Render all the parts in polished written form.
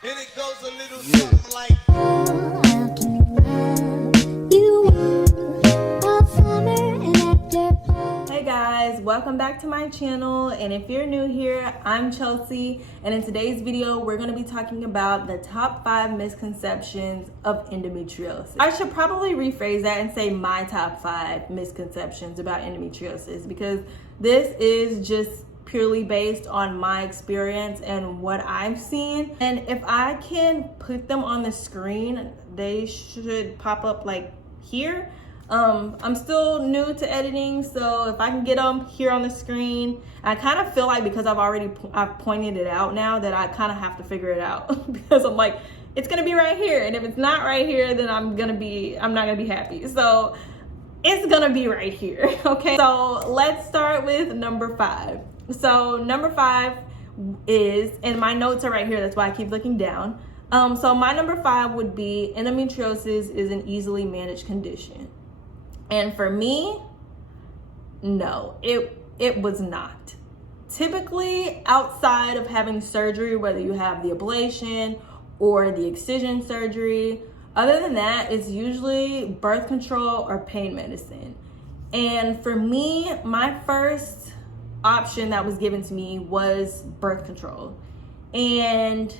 And it goes a little something like. Hey guys, welcome back to my channel, and if you're new here, I'm Chelsea, and in today's video we're going to be talking about the top 5 misconceptions of endometriosis. I should probably rephrase that and say my top 5 misconceptions about endometriosis, because this is just purely based on my experience and what I've seen. And if I can put them on the screen, they should pop up like here. I'm still new to editing, so if I can get them here on the screen, I kind of feel like because I've pointed it out now that I kind of have to figure it out because I'm like, it's gonna be right here, and if it's not right here, then I'm not gonna be happy. So it's gonna be right here. Okay, so let's start with number 5. So number 5 is, and my notes are right here, that's why I keep looking down. So my number 5 would be endometriosis is an easily managed condition. And for me, no, it was not. Typically, outside of having surgery, whether you have the ablation or the excision surgery, other than that, it's usually birth control or pain medicine. And for me, my first option that was given to me was birth control. And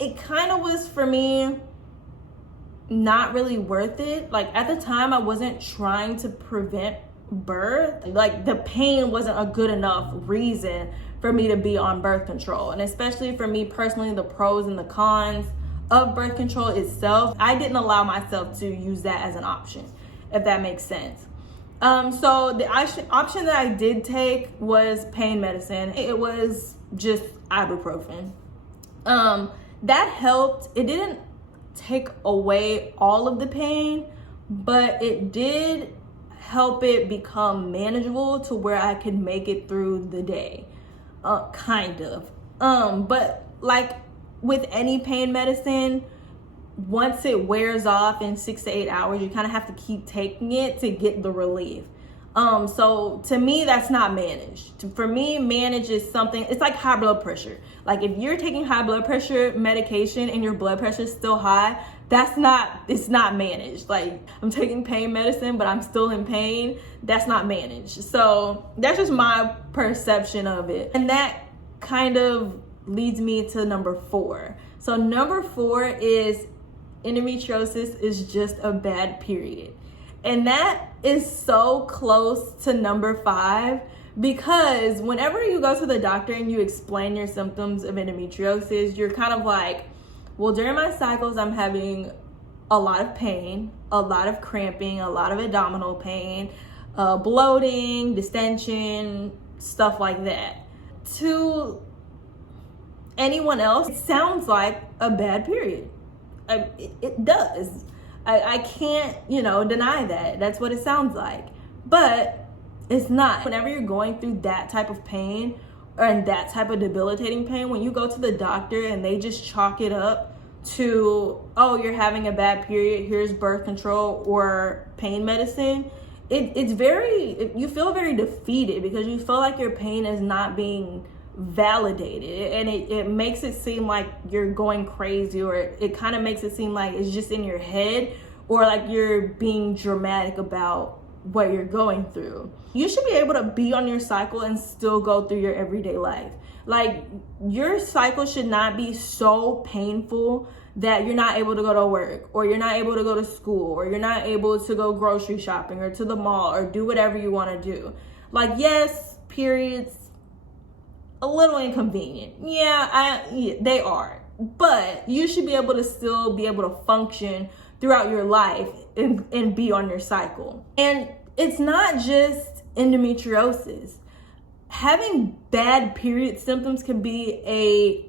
it kind of was, for me, not really worth it. Like at the time, I wasn't trying to prevent birth. Like the pain wasn't a good enough reason for me to be on birth control. And especially for me personally, the pros and the cons of birth control itself, I didn't allow myself to use that as an option, if that makes sense. So the option that I did take was pain medicine. It was just ibuprofen. That helped. It didn't take away all of the pain, but it did help it become manageable to where I could make it through the day, kind of. But like with any pain medicine, once it wears off in 6 to 8 hours, you kind of have to keep taking it to get the relief. So to me, that's not managed. For me, manage is something, it's like high blood pressure. Like if you're taking high blood pressure medication and your blood pressure is still high, it's not managed. Like I'm taking pain medicine, but I'm still in pain. That's not managed. So that's just my perception of it. And that kind of leads me to number 4. So number 4 is endometriosis is just a bad period. And that is so close to number 5, because whenever you go to the doctor and you explain your symptoms of endometriosis, you're kind of like, well, during my cycles, I'm having a lot of pain, a lot of cramping, a lot of abdominal pain, bloating, distension, stuff like that. To anyone else, it sounds like a bad period. It does. I can't, deny that. That's what it sounds like. But it's not. Whenever you're going through that type of pain or that type of debilitating pain, when you go to the doctor and they just chalk it up to, oh, you're having a bad period, here's birth control or pain medicine, you feel very defeated because you feel like your pain is not being validated, and it makes it seem like you're going crazy, or it kind of makes it seem like it's just in your head, or like you're being dramatic about what you're going through. You should be able to be on your cycle and still go through your everyday life. Like your cycle should not be so painful that you're not able to go to work, or you're not able to go to school, or you're not able to go grocery shopping or to the mall or do whatever you want to do. Like, yes, periods a little inconvenient. Yeah, they are. But you should be able to still be able to function throughout your life and be on your cycle. And it's not just endometriosis. Having bad period symptoms can be a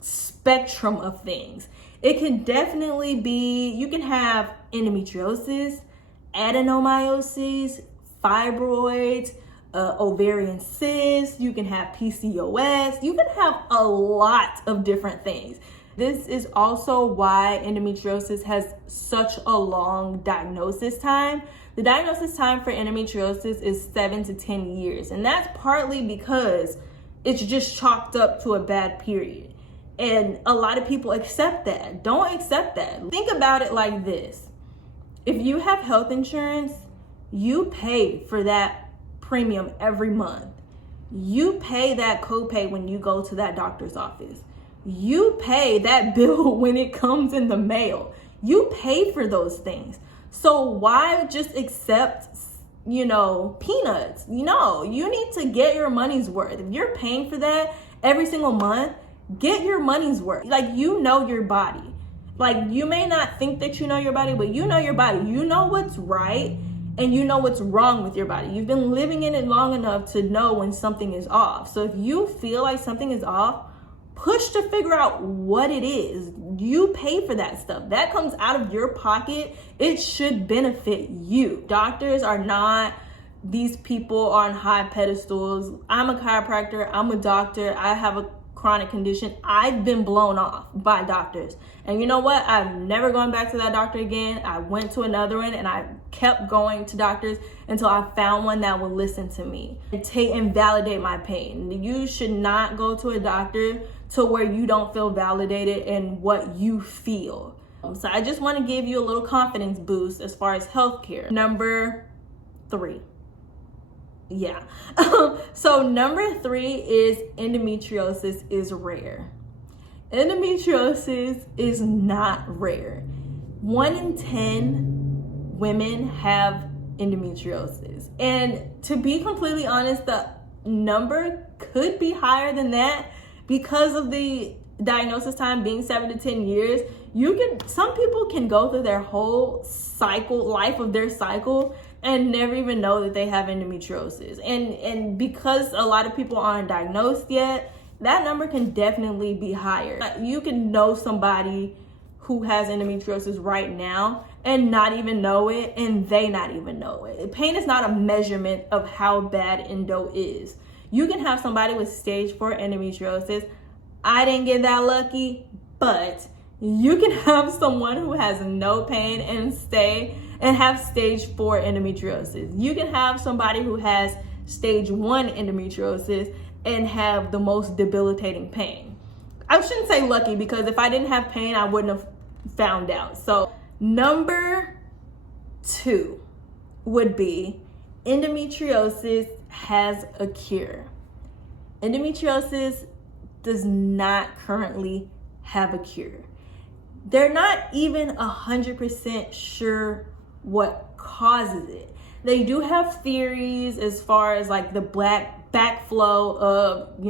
spectrum of things. It can definitely be, you can have endometriosis, adenomyosis, fibroids, ovarian cysts, you can have PCOS, you can have a lot of different things. This is also why endometriosis has such a long diagnosis time. The diagnosis time for endometriosis is 7 to 10 years, and that's partly because it's just chalked up to a bad period. And a lot of people accept that. Don't accept that. Think about it like this. If you have health insurance, you pay for that premium every month. You pay that copay when you go to that doctor's office. You pay that bill when it comes in the mail. You pay for those things. So why just accept, peanuts? No, you need to get your money's worth. If you're paying for that every single month, get your money's worth. Like, you know your body. Like, you may not think that you know your body, but you know your body. You know what's right and you know what's wrong with your body. You've been living in it long enough to know when something is off. So if you feel like something is off, push to figure out what it is. You pay for that stuff. That comes out of your pocket. It should benefit you. Doctors are not these people on high pedestals. I'm a chiropractor. I'm a doctor. I have a chronic condition. I've been blown off by doctors. And you know what? I've never gone back to that doctor again. I went to another one and I kept going to doctors until I found one that would listen to me and validate my pain. You should not go to a doctor to where you don't feel validated in what you feel. So I just want to give you a little confidence boost as far as healthcare. Number 3. Yeah. So number 3 is endometriosis is rare. Endometriosis is not rare. 1 in 10 women have endometriosis. And to be completely honest, the number could be higher than that because of the diagnosis time being 7 to 10 years. Some people can go through their whole life of their cycle and never even know that they have endometriosis. And because a lot of people aren't diagnosed yet, that number can definitely be higher. You can know somebody who has endometriosis right now and not even know it, and they not even know it. Pain is not a measurement of how bad endo is. You can have somebody with stage 4 endometriosis. I didn't get that lucky, but you can have someone who has no pain and have stage 4 endometriosis. You can have somebody who has stage 1 endometriosis and have the most debilitating pain. I shouldn't say lucky, because if I didn't have pain, I wouldn't have found out. So number 2 would be endometriosis has a cure. Endometriosis does not currently have a cure. They're not even 100% sure what causes it. They do have theories as far as like the backflow of,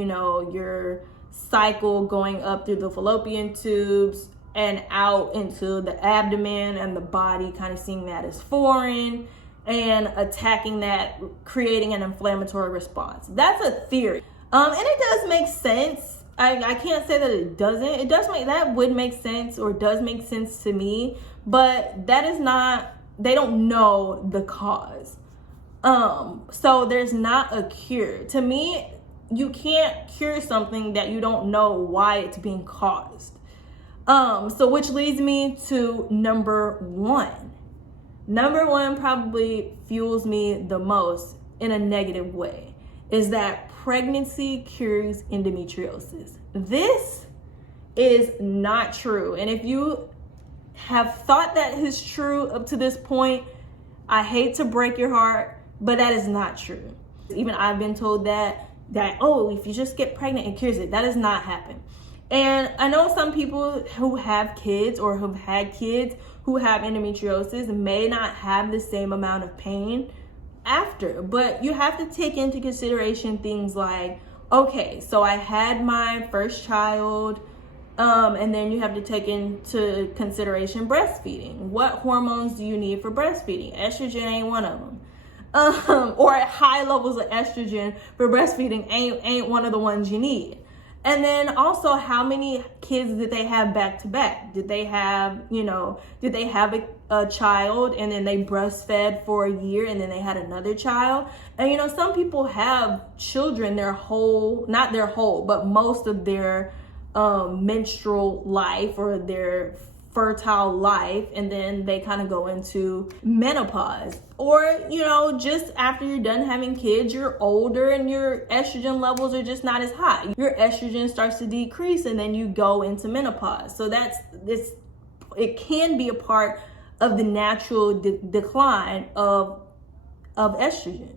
your cycle going up through the fallopian tubes and out into the abdomen and the body, kind of seeing that as foreign and attacking that, creating an inflammatory response. That's a theory. And it does make sense. I can't say that it doesn't. That would make sense, or does make sense to me, but that is not, they don't know the cause. So there's not a cure. To me, you can't cure something that you don't know why it's being caused. So which leads me to number 1. Number 1 probably fuels me the most in a negative way, is that pregnancy cures endometriosis. This is not true. And if you have thought that is true up to this point, I hate to break your heart, but that is not true. Even I've been told that if you just get pregnant, it cures it. That does not happen. And I know some people who have kids or who've had kids who have endometriosis may not have the same amount of pain after, but you have to take into consideration things like, okay, so I had my first child, and then you have to take into consideration breastfeeding. What hormones do you need for breastfeeding? Estrogen ain't one of them. Or high levels of estrogen for breastfeeding ain't one of the ones you need. And then also, how many kids did they have back to back? Did they have a child and then they breastfed for a year and then they had another child? And some people have children not their whole, but most of their menstrual life or their fertile life, and then they kind of go into menopause. Or, you know, just after you're done having kids, you're older and your estrogen levels are just not as high. Your estrogen starts to decrease and then you go into menopause. So it can be a part of the natural decline of estrogen.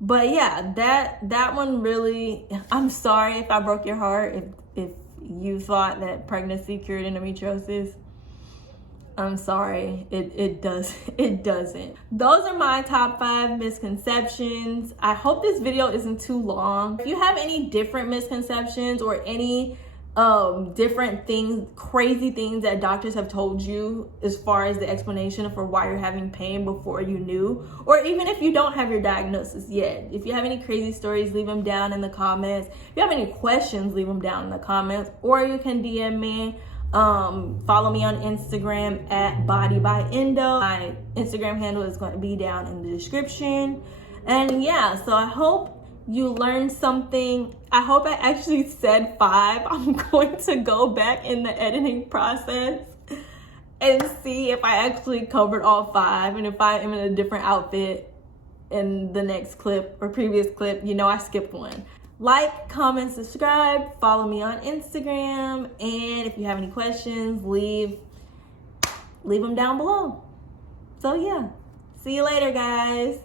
But yeah, that one really, I'm sorry if I broke your heart, if you thought that pregnancy cured endometriosis. I'm sorry, it doesn't. Those are my top 5 misconceptions. I hope this video isn't too long. If you have any different misconceptions or any different things, crazy things that doctors have told you as far as the explanation for why you're having pain before you knew, or even if you don't have your diagnosis yet, if you have any crazy stories, leave them down in the comments. If you have any questions, leave them down in the comments, or you can DM me. Follow me on Instagram at BodyByEndo. My Instagram handle is going to be down in the description. And yeah, so I hope you learned something. I hope I actually said 5. I'm going to go back in the editing process and see if I actually covered all 5, and if I am in a different outfit in the next clip or previous clip, you know I skipped one. Like, comment, subscribe, follow me on Instagram, and if you have any questions, leave them down below. So yeah, see you later, guys.